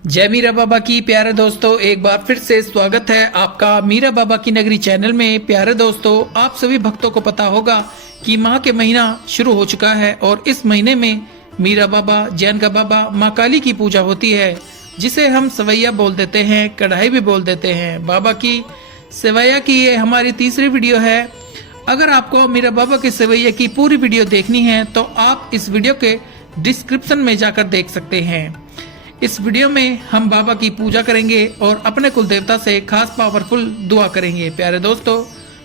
जय मीरा बाबा की। प्यारे दोस्तों, एक बार फिर से स्वागत है आपका मीरा बाबा की नगरी चैनल में। प्यारे दोस्तों, आप सभी भक्तों को पता होगा कि माह के महीना शुरू हो चुका है और इस महीने में मीरा बाबा, जैन का बाबा, माँ काली की पूजा होती है, जिसे हम सवैया बोल देते हैं, कढ़ाई भी बोल देते हैं। बाबा की सवैया की ये हमारी तीसरी वीडियो है। अगर आपको मीरा बाबा की सवैया की पूरी वीडियो देखनी है तो आप इस वीडियो के डिस्क्रिप्शन में जाकर देख सकते हैं। इस वीडियो में हम बाबा की पूजा करेंगे और अपने कुल देवता से खास पावरफुल दुआ करेंगे। प्यारे दोस्तों,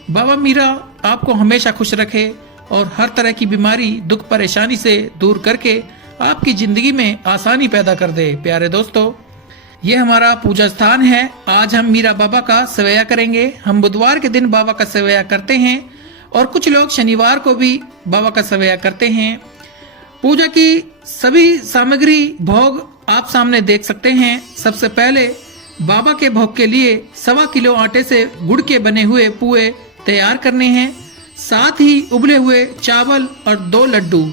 बाबा मीरा आपको हमेशा खुश रखे और हर तरह की बीमारी, दुख, परेशानी से दूर करके आपकी जिंदगी में आसानी पैदा कर दे। प्यारे दोस्तों, ये हमारा पूजा स्थान है। आज हम मीरा बाबा का सवैया करेंगे। हम बुधवार के दिन बाबा का सवैया करते हैं और कुछ लोग शनिवार को भी बाबा का सवैया करते हैं। पूजा की सभी सामग्री, भोग आप सामने देख सकते हैं। सबसे पहले बाबा के भोग के लिए 1.25 किलो आटे से गुड़ के बने हुए पुए तैयार करने हैं। साथ ही उबले हुए चावल और 2 लड्डू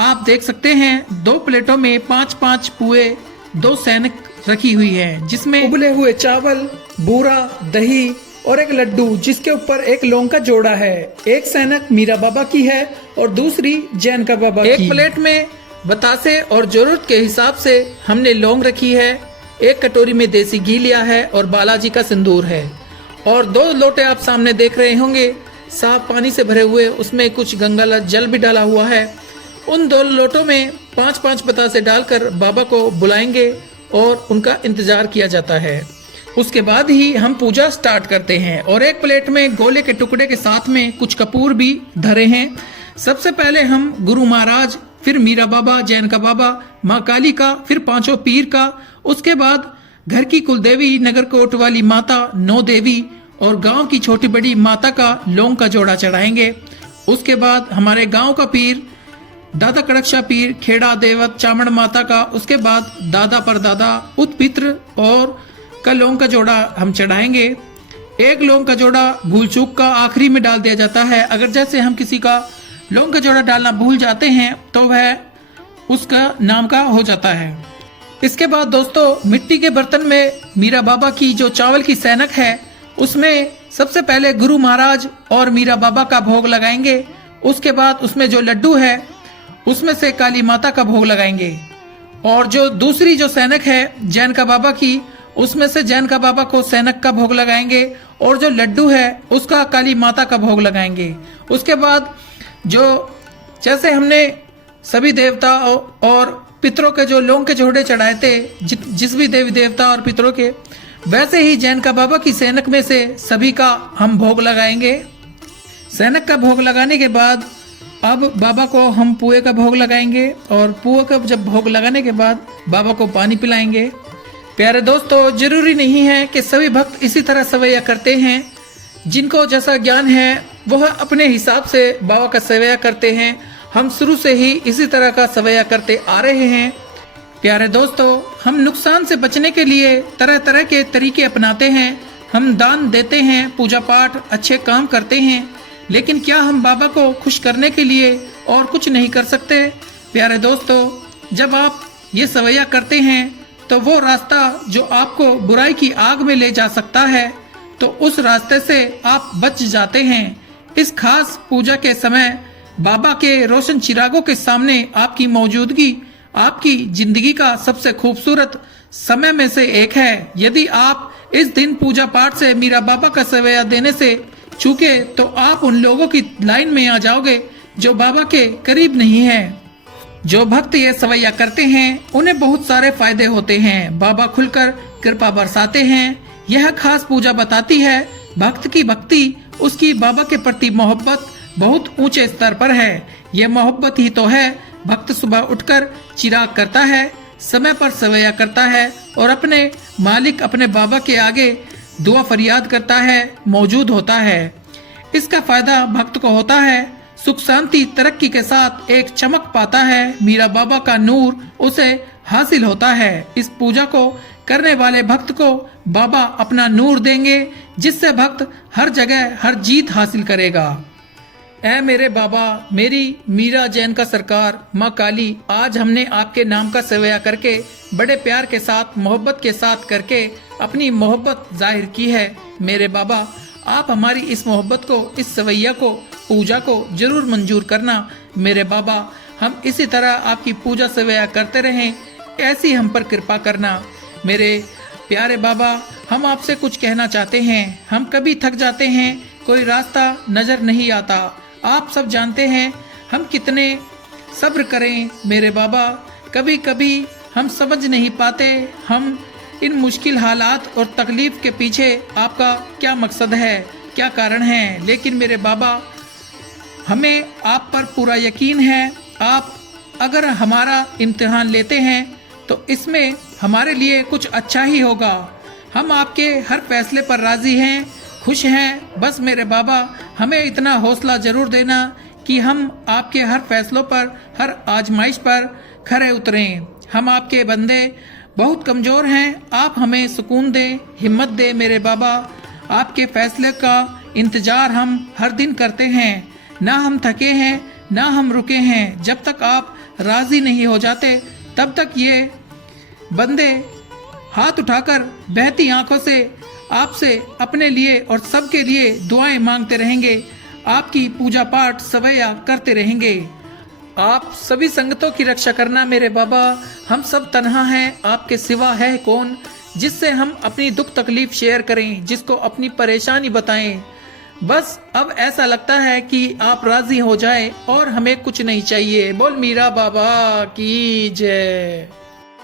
आप देख सकते हैं। 2 प्लेटों में 5-5 पुए, 2 सैनक रखी हुई है, जिसमें उबले हुए चावल, बूरा, दही और एक लड्डू जिसके ऊपर एक लौंग का जोड़ा है। एक सैनक मीरा बाबा की है और दूसरी जैन का बाबा की। एक प्लेट में बतासे और जरूरत के हिसाब से हमने लौंग रखी है। एक कटोरी में देसी घी लिया है और बालाजी का सिंदूर है। और 2 लोटे आप सामने देख रहे होंगे, साफ पानी से भरे हुए, उसमें कुछ गंगा जल भी डाला हुआ है। उन 2 लोटों में 5-5 बतासे डालकर बाबा को बुलाएंगे और उनका इंतजार किया जाता है। उसके बाद ही हम पूजा स्टार्ट करते हैं। और एक प्लेट में गोले के टुकड़े के साथ में कुछ कपूर भी धरे हैं। सबसे पहले हम गुरु महाराज, फिर मीरा बाबा, जैन का बाबा, माँ काली का, फिर 5 पीर का, उसके बाद घर की कुलदेवी, नगर कोट वाली माता, 9 देवी और गांव की छोटी बड़ी माता का लौंग का जोड़ा चढ़ाएंगे। उसके बाद हमारे गांव का पीर, दादा कड़कशा पीर, खेड़ा देवत, चामड़ माता का, उसके बाद दादा परदादा, उत्पित्र और का लौंग का जोड़ा हम चढ़ाएंगे। एक लौंग का जोड़ा भूल चूक का आखिरी में डाल दिया जाता है। अगर जैसे हम किसी का लौंग का जोड़ा डालना भूल जाते हैं तो वह उसका नाम का हो जाता है। इसके बाद दोस्तों, मिट्टी के बर्तन में मीरा बाबा की जो चावल की सैनक है, उसमें सबसे पहले गुरु महाराज और मीरा बाबा का भोग लगाएंगे। उसके बाद उसमें जो लड्डू है उसमें से काली माता का भोग लगाएंगे। और जो दूसरी जो सैनक है जैन का बाबा की, उसमें से जैन का बाबा को सैनक का भोग लगाएंगे और जो लड्डू है उसका काली माता का भोग लगाएंगे। उसके बाद जो जैसे हमने सभी देवता और पितरों के जो लौंग के जोड़े चढ़ाए थे, जिस भी देवी देवता और पितरों के, वैसे ही जैन का बाबा की सैनक में से सभी का हम भोग लगाएंगे। सैनक का भोग लगाने के बाद अब बाबा को हम पुए का भोग लगाएंगे और पुए का जब भोग लगाने के बाद बाबा को पानी पिलाएंगे। प्यारे दोस्तों, जरूरी नहीं है कि सभी भक्त इसी तरह सवैया करते हैं। जिनको जैसा ज्ञान है वह अपने हिसाब से बाबा का सवैया करते हैं। हम शुरू से ही इसी तरह का सवैया करते आ रहे हैं। प्यारे दोस्तों, हम नुकसान से बचने के लिए तरह तरह के तरीके अपनाते हैं। हम दान देते हैं, पूजा पाठ, अच्छे काम करते हैं, लेकिन क्या हम बाबा को खुश करने के लिए और कुछ नहीं कर सकते? प्यारे दोस्तों, जब आप ये सवैया करते हैं तो वो रास्ता जो आपको बुराई की आग में ले जा सकता है, तो उस रास्ते से आप बच जाते हैं। इस खास पूजा के समय बाबा के रोशन चिरागों के सामने आपकी मौजूदगी आपकी जिंदगी का सबसे खूबसूरत समय में से एक है। यदि आप इस दिन पूजा पाठ से मीरा बाबा का सवैया देने से चूके तो आप उन लोगों की लाइन में आ जाओगे जो बाबा के करीब नहीं है। जो भक्त ये सवैया करते हैं उन्हें बहुत सारे फायदे होते हैं। बाबा खुलकर कृपा बरसाते हैं। यह खास पूजा बताती है भक्त की भक्ति, उसकी बाबा के प्रति मोहब्बत बहुत ऊंचे स्तर पर है। यह मोहब्बत ही तो है भक्त सुबह उठकर चिराग करता है, समय पर सवैया करता है और अपने मालिक, अपने बाबा के आगे दुआ फरियाद करता है, मौजूद होता है। इसका फायदा भक्त को होता है, सुख शांति तरक्की के साथ एक चमक पाता है। मीरा बाबा का नूर उसे हासिल होता है। इस पूजा को करने वाले भक्त को बाबा अपना नूर देंगे, जिससे भक्त हर जगह हर जीत हासिल करेगा। ऐ मेरे बाबा, मेरी मीरा जैन का सरकार, माँ काली, आज हमने आपके नाम का सेवया करके बड़े प्यार के साथ, मोहब्बत के साथ करके अपनी मोहब्बत जाहिर की है। मेरे बाबा, आप हमारी इस मोहब्बत को, इस सवैया को, पूजा को जरूर मंजूर करना। मेरे बाबा, हम इसी तरह आपकी पूजा सवैया करते रहें, ऐसी हम पर कृपा करना। मेरे प्यारे बाबा, हम आपसे कुछ कहना चाहते हैं। हम कभी थक जाते हैं, कोई रास्ता नजर नहीं आता। आप सब जानते हैं हम कितने सब्र करें। मेरे बाबा, कभी कभी हम समझ नहीं पाते हम इन मुश्किल हालात और तकलीफ के पीछे आपका क्या मकसद है, क्या कारण है। लेकिन मेरे बाबा, हमें आप पर पूरा यकीन है। आप अगर हमारा इम्तिहान लेते हैं तो इसमें हमारे लिए कुछ अच्छा ही होगा। हम आपके हर फैसले पर राजी हैं, खुश हैं। बस मेरे बाबा, हमें इतना हौसला जरूर देना कि हम आपके हर फैसलों पर, हर आजमाइश पर खरे उतरें। हम आपके बंदे बहुत कमज़ोर हैं, आप हमें सुकून दें, हिम्मत दें। मेरे बाबा, आपके फैसले का इंतज़ार हम हर दिन करते हैं। ना हम थके हैं, ना हम रुके हैं। जब तक आप राज़ी नहीं हो जाते तब तक ये बंदे हाथ उठाकर बहती आंखों से आपसे अपने लिए और सबके लिए दुआएं मांगते रहेंगे, आपकी पूजा पाठ सवैया करते रहेंगे। आप सभी संगतों की रक्षा करना मेरे बाबा। हम सब तन्हा हैं, आपके सिवा है कौन जिससे हम अपनी दुख तकलीफ शेयर करें, जिसको अपनी परेशानी बताएं। बस अब ऐसा लगता है कि आप राजी हो जाए और हमें कुछ नहीं चाहिए। बोल मीरा बाबा की जय।